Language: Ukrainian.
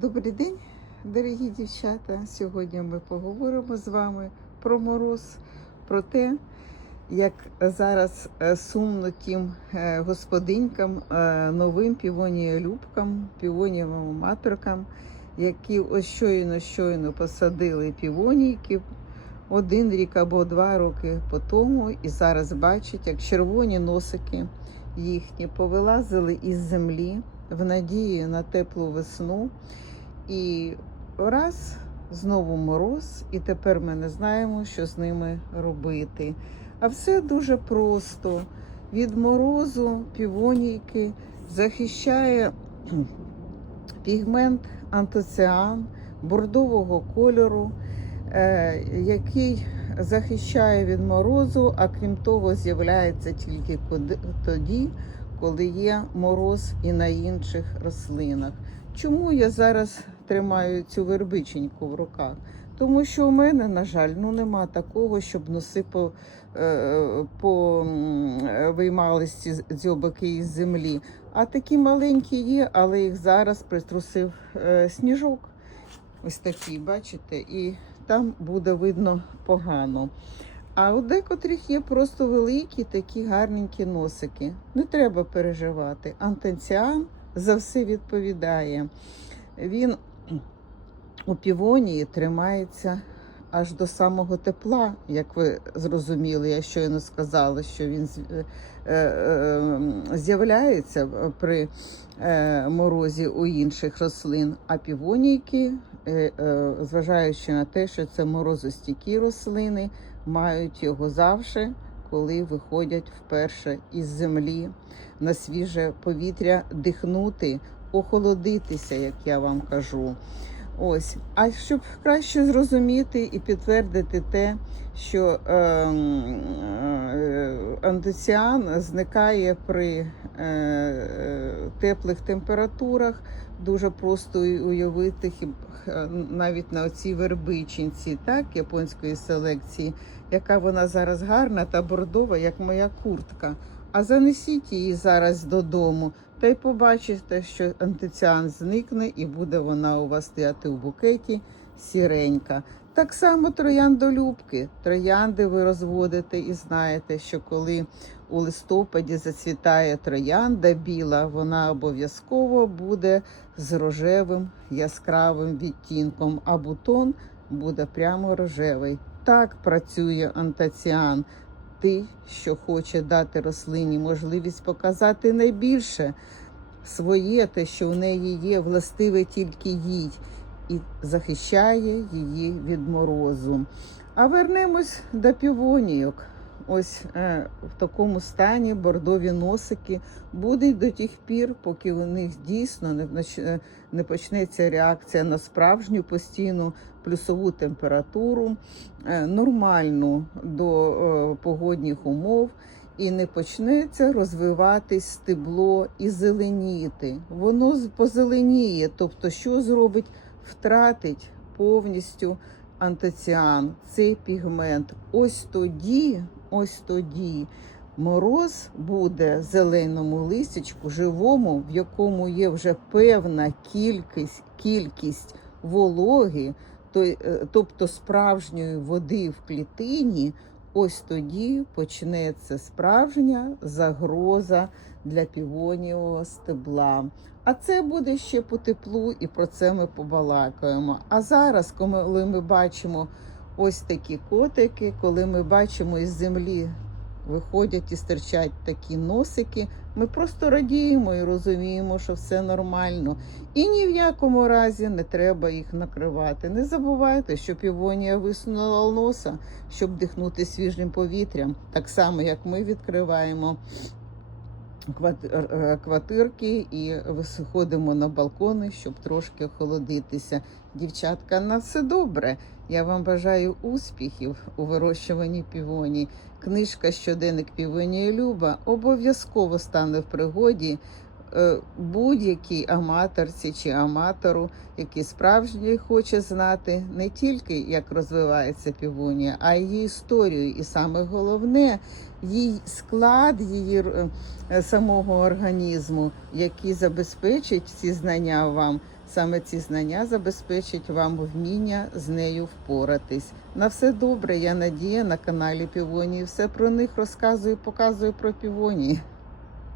Добрий день, дорогі дівчата. Сьогодні ми поговоримо з вами про мороз, про те, як зараз е, сумно тим е, господинькам, е, новим півонієлюбкам, півонієвим матеркам, які ось щойно щойно посадили півонійки один рік або два роки по тому, і зараз бачать, як червоні носики їхні повилазили із землі в надії на теплу весну. І раз знову мороз, і тепер ми не знаємо, що з ними робити. А все дуже просто. Від морозу півонійки захищає пігмент антоціан бордового кольору, е, який захищає від морозу, а крім того, з'являється тільки тоді, коли є мороз і на інших рослинах. Чому я зараз тримаю цю вербиченьку в руках? Тому що у мене, на жаль, ну нема такого, щоб носи по, е, по виймались ці дзьобики із землі. А такі маленькі є, але їх зараз притрусив е, сніжок. Ось такі, бачите, і там буде видно погано. А у декотрих є просто великі такі гарненькі носики. Не треба переживати. Антенціан за все відповідає. Він у півонії тримається аж до самого тепла, як ви зрозуміли, я щойно сказала, що він з- е, е, з'являється при е, морозі у інших рослин. А півонійки, е, е, зважаючи на те, що це морозостійкі рослини, мають його завжди, коли виходять вперше із землі на свіже повітря дихнути, охолодитися, як я вам кажу. Ось, а щоб краще зрозуміти і підтвердити те, що е, е, антоціан зникає при е, теплих температурах, дуже просто уявити навіть на оцій вербичинці, так, японської селекції, яка вона зараз гарна та бордова, як моя куртка. А занесіть її зараз додому, та й побачите, що антиціан зникне і буде вона у вас стояти у букеті сіренька. Так само трояндолюбки. Троянди ви розводите і знаєте, що коли у листопаді зацвітає троянда біла, вона обов'язково буде з рожевим яскравим відтінком, а бутон буде прямо рожевий. Так працює антоціан. Ти, що хоче дати рослині можливість показати найбільше своє, те, що в неї є, властиве тільки їй, і захищає її від морозу. А вернемось до півонійок. Ось е, в такому стані бордові носики будуть до тих пір, поки у них дійсно не, е, не почнеться реакція на справжню постійну плюсову температуру, е, нормальну до е, погодних умов, і не почнеться розвиватись стебло і зеленіти. Воно позеленіє, тобто, що зробить? Втратить повністю антоціан, цей пігмент. Ось тоді, ось тоді мороз буде зеленому листячку живому, в якому є вже певна кількість, кількість вологи, е, тобто справжньої води в клітині. Ось тоді почнеться справжня загроза для півонієвого стебла. А це буде ще по теплу, і про це ми побалакаємо. А зараз, коли ми бачимо ось такі котики, коли ми бачимо із землі виходять і стирчать такі носики, ми просто радіємо і розуміємо, що все нормально. І ні в якому разі не треба їх накривати. Не забувайте, що півонія висунула носа, щоб дихнути свіжим повітрям, так само як ми відкриваємо квартирки і виходимо на балкони, щоб трошки охолодитися. Дівчатка, на все добре. Я вам бажаю успіхів у вирощуванні півоні. Книжка Щоденник півонії Люба обов'язково стане в пригоді е, будь-якій аматорці чи аматору, який справжньо хоче знати не тільки як розвивається півонія, а й її історію. І саме головне її склад її е, самого організму, який забезпечить ці знання вам Саме ці знання забезпечать вам вміння з нею впоратись. На все добре, я Надія на каналі Півонії. Все про них розказую, показую про півонії.